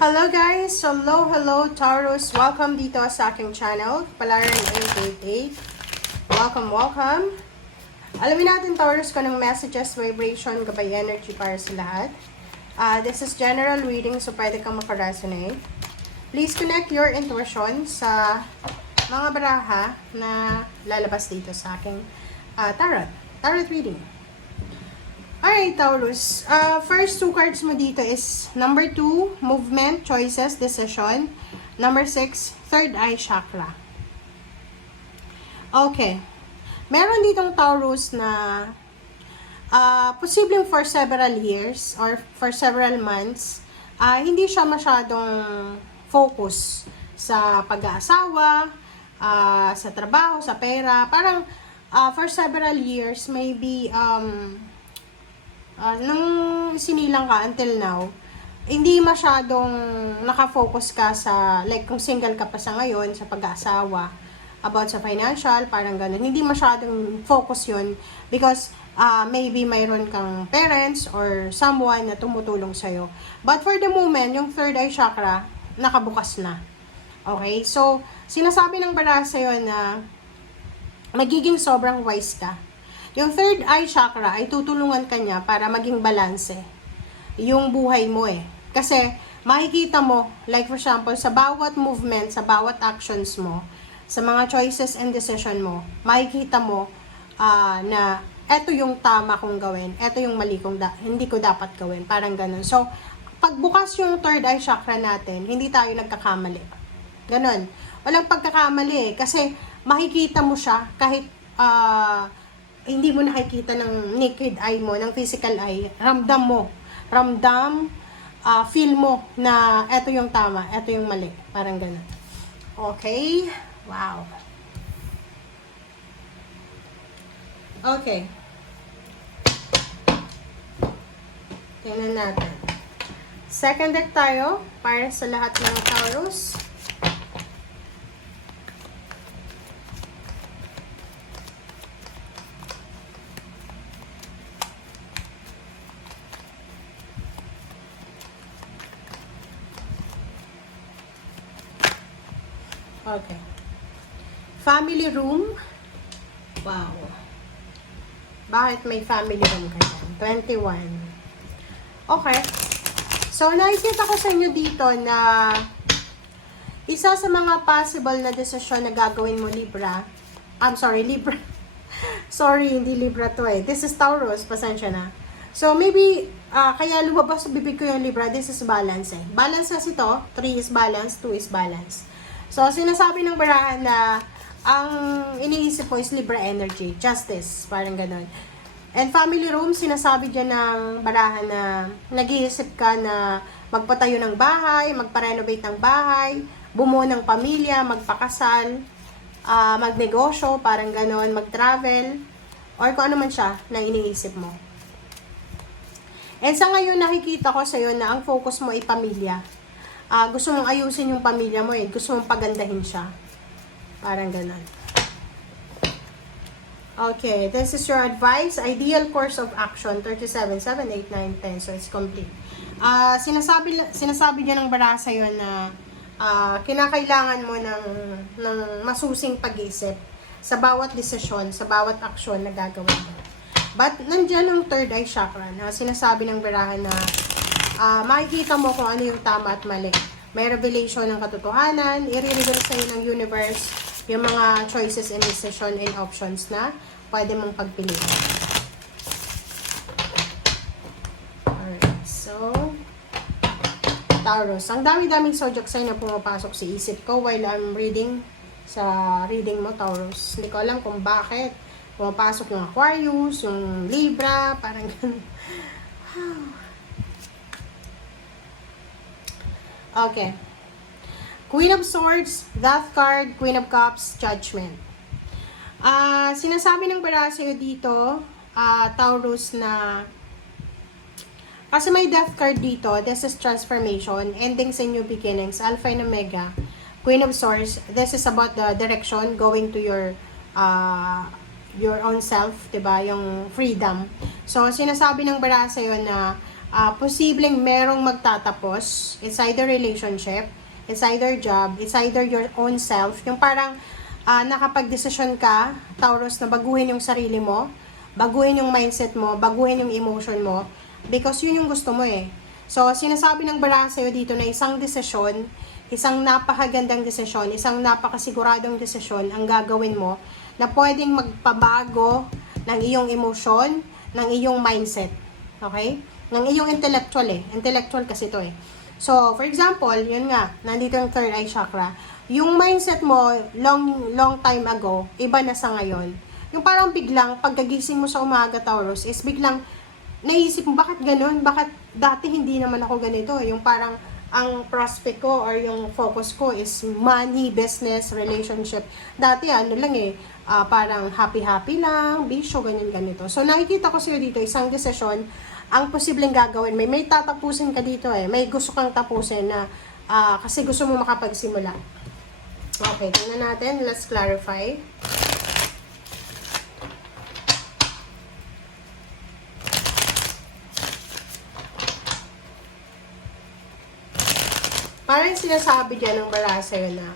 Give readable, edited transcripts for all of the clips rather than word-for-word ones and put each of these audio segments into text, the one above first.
Hello guys! Hello Taurus! Welcome dito sa aking channel, Palaran 888. Welcome! Alamin natin Taurus kung anong messages, vibration, gabay energy para sa lahat. This is general reading so pwede kang makaresonate. Please connect your intuition sa mga baraha na lalabas dito sa aking tarot reading. Alright, Taurus. First two cards mo dito is number 2, movement, choices, decision. Number 6, third eye chakra. Okay. Meron ditong Taurus na posibleng for several years or for several months, hindi siya masyadong focus sa pag-aasawa, sa trabaho, sa pera. Parang for several years, maybe nung sinilang ka until now, hindi masyadong nakafocus ka sa, like kung single ka pa sa ngayon, sa pag-aasawa, about sa financial, parang ganun. Hindi masyadong focus yun because maybe mayroon kang parents or someone na tumutulong sa'yo. But for the moment, yung third eye chakra, nakabukas na. Okay? So, sinasabi ng bara sa'yo na magiging sobrang wise ka. Yung third eye chakra ay tutulungan ka niya para maging balanse yung buhay mo eh. Kasi makikita mo, like for example, sa bawat movement, sa bawat actions mo, sa mga choices and decision mo, makikita mo na eto yung tama kong gawin, eto yung mali kong hindi ko dapat gawin, parang ganun. So, pagbukas yung third eye chakra natin, hindi tayo nagkakamali. Ganun. Walang pagkakamali eh, kasi makikita mo siya kahit hindi mo nakikita ng naked eye mo, ng physical eye, ramdam mo. Feel mo na eto yung tama, eto yung mali. Parang ganun. Okay? Wow. Okay. Tingnan natin. Second deck tayo para sa lahat ng Taurus. Okay. Family room. Wow. Bakit may family room ka dyan? 21. Okay. So, nakikita ko sa inyo dito na isa sa mga possible na desisyon na gagawin mo, Libra. Libra. Sorry, hindi Libra to eh. This is Taurus. Pasensya na. So, maybe, kaya lumabas sa bibig ko yung Libra. This is balance eh. Balance kasi to. 3 is balance, 2 is balance. So, sinasabi ng barahan na ang iniisip mo is Libra energy, justice, parang ganun. And family room, sinasabi dyan ng barahan na nag-iisip ka na magpatayo ng bahay, magpa-renovate ng bahay, bumuo ng pamilya, magpakasal, magnegosyo, parang ganun, mag-travel, or kung ano man siya na iniisip mo. And sa ngayon, nakikita ko sa'yo na ang focus mo ay pamilya. Gusto mong ayusin yung pamilya mo eh. Gusto mong pagandahin siya. Parang ganun. Okay, this is your advice. Ideal course of action, 37, 7, 8, 9, 10. So, it's complete. Sinasabi niya ng bara sa'yo na kinakailangan mo ng masusing pag-iisip sa bawat desisyon, sa bawat aksyon na gagawin mo. But, nandiyan yung third eye chakra na sinasabi ng barahan na makikita mo kung ano yung tama at mali. May revelation ng katotohanan, i-reveal sa'yo ng universe yung mga choices and decision and options na pwede mong pagpiliin. Alright, so Taurus, ang dami-daming zodiac sign na pumapasok sa isip ko while I'm reading sa reading mo, Taurus. Hindi ko alam kung bakit pumapasok yung Aquarius, yung Libra, parang ganun. Okay. Queen of Swords, Death card, Queen of Cups, Judgment. Sinasabi ng bara sa'yo dito, Taurus, na kasi may Death card dito, this is transformation, endings and new beginnings, Alpha and Omega. Queen of Swords, this is about the direction, going to your own self, diba? Yung freedom. So, sinasabi ng bara sa'yo na posibleng merong magtatapos. It's either relationship, it's either job, it's either your own self. Yung parang nakapag-desisyon ka, Taurus, na baguhin yung sarili mo, baguhin yung mindset mo, baguhin yung emotion mo, because yun yung gusto mo eh. So, sinasabi ng baraha sa'yo dito na isang desisyon, isang napakagandang desisyon, isang napakasiguradong desisyon ang gagawin mo na pwedeng magpabago ng iyong emosyon, ng iyong mindset. Okay? Ng iyong intellectual eh. Intellectual kasi ito eh. So, for example, yun nga, nandito yung third eye chakra. Yung mindset mo, long time ago, iba na sa ngayon. Yung parang biglang, pagkagising mo sa umaga, Taurus, is biglang, naisip mo, bakit ganun? Bakit dati hindi naman ako ganito? Yung parang, ang prospect ko or yung focus ko is money, business, relationship. Dati ano lang eh, parang happy-happy lang, bisyo, ganyan-ganito. So, nakikita ko sa'yo dito, isang desisyon, ang posibleng gagawin, may tatapusin ka dito eh, may gusto kang tapusin na kasi gusto mo makapagsimula. Okay, tingnan natin, let's clarify. Parang sinasabi dyan ng baraha sa'yo na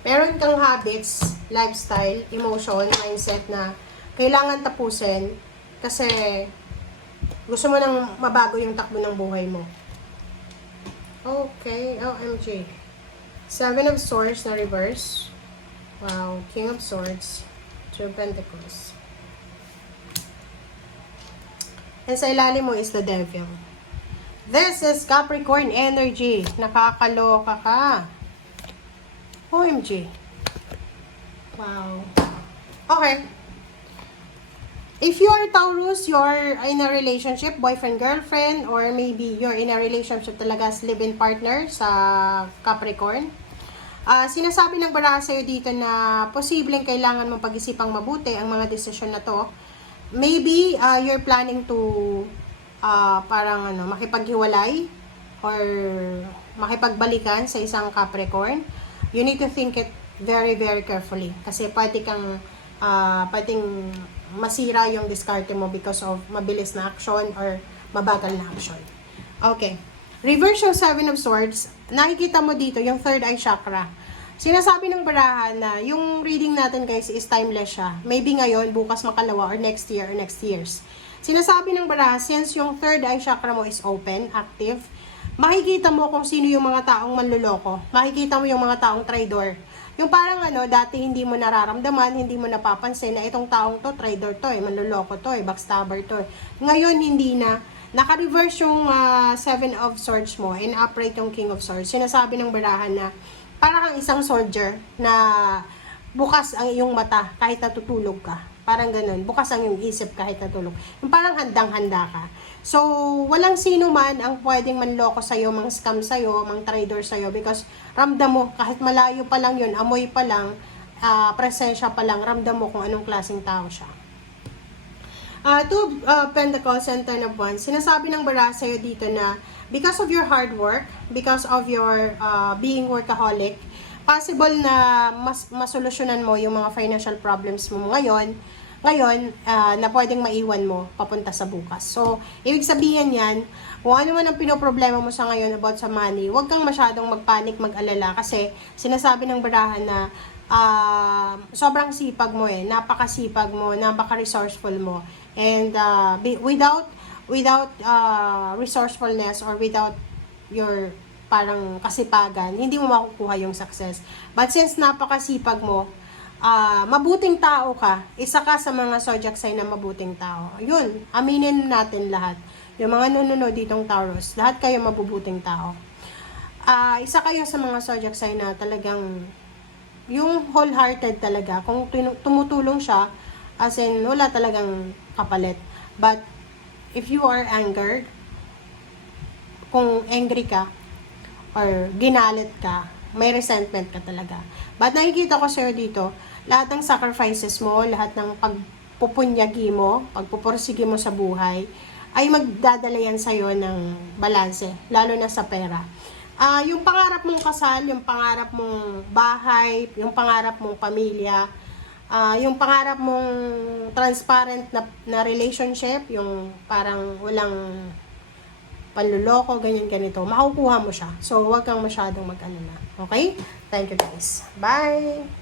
meron kang habits, lifestyle, emotion, mindset na kailangan tapusin kasi gusto mo nang mabago yung takbo ng buhay mo. Okay, OMG. Seven of Swords na reverse. Wow, King of Swords. Two of Pentacles. And sa ilalim mo is the Devil. This is Capricorn energy. Nakakaloka ka. OMG. Wow. Okay. If you are Taurus, you're in a relationship, boyfriend, girlfriend, or maybe you're in a relationship talaga as live-in partner sa Capricorn. Sinasabi ng baraha sa'yo dito na posibleng kailangan mong pag-isipang mabuti ang mga desisyon na to. Maybe you're planning to parang makipaghiwalay or makipagbalikan sa isang Capricorn. You need to think it very, very carefully. Kasi pwedeng masira yung diskarte mo because of mabilis na action or mabagal na action. Okay. Reverse yung Seven of Swords. Nakikita mo dito yung third eye chakra. Sinasabi ng baraha na yung reading natin guys is timeless siya. Maybe ngayon, bukas makalawa, or next year, or next years. Sinasabi ng baraha, since yung third eye chakra mo is open, active, makikita mo kung sino yung mga taong manluloko. Makikita mo yung mga taong traidor. Yung parang dati hindi mo nararamdaman, hindi mo napapansin na itong taong to, traidor to, manluloko to, backstabber to. Ngayon, hindi na. Naka-reverse yung Seven of Swords mo and upright yung King of Swords. Sinasabi ng barahan na parang kang isang soldier na bukas ang iyong mata kahit natutulog ka. Parang ganun. Bukas ang iyong isip kahit natulog. Yung parang handang-handa ka. So, walang sino man ang pwedeng manloko sa'yo, mang-scam sa'yo, mang-trader sa'yo because ramdam mo, kahit malayo pa lang yun, amoy pa lang, presensya pa lang, ramdam mo kung anong klaseng tao siya. Two Pentacles and Ten of Wands, sinasabi ng baraha sa'yo dito na because of your hard work, because of your being workaholic, possible na masolusyonan mo yung mga financial problems mo ngayon na pwedeng maiwan mo papunta sa bukas. So, ibig sabihin yan, kung ano man ang pinoproblema mo sa ngayon about sa money, huwag kang masyadong magpanik, mag-alala kasi sinasabi ng baraha na sobrang sipag mo napakasipag mo, napaka-resourceful mo. And without resourcefulness or without your parang kasipagan, hindi mo makukuha yung success. But since napakasipag mo, mabuting tao ka, isa ka sa mga zodiac sign na mabuting tao. Yun, aminin natin lahat. Yung mga nanonood ditong Taurus, lahat kayo mabubuting tao. Isa kayo sa mga zodiac sign na talagang yung wholehearted talaga. Kung tumutulong siya, as in, wala talagang kapalit. But, if you are angered, kung angry ka, or ginalit ka, may resentment ka talaga. But nakikita ko sa'yo dito, lahat ng sacrifices mo, lahat ng pagpupunyagi mo, pagpupursige mo sa buhay, ay magdadala yan sa'yo ng balanse, lalo na sa pera. Yung pangarap mong kasal, yung pangarap mong bahay, yung pangarap mong pamilya, yung pangarap mong transparent na relationship, yung parang walang panluloko, ganyan ganito, makukuha mo siya. So, huwag kang masyadong mag-alala. Okay? Thank you guys. Bye!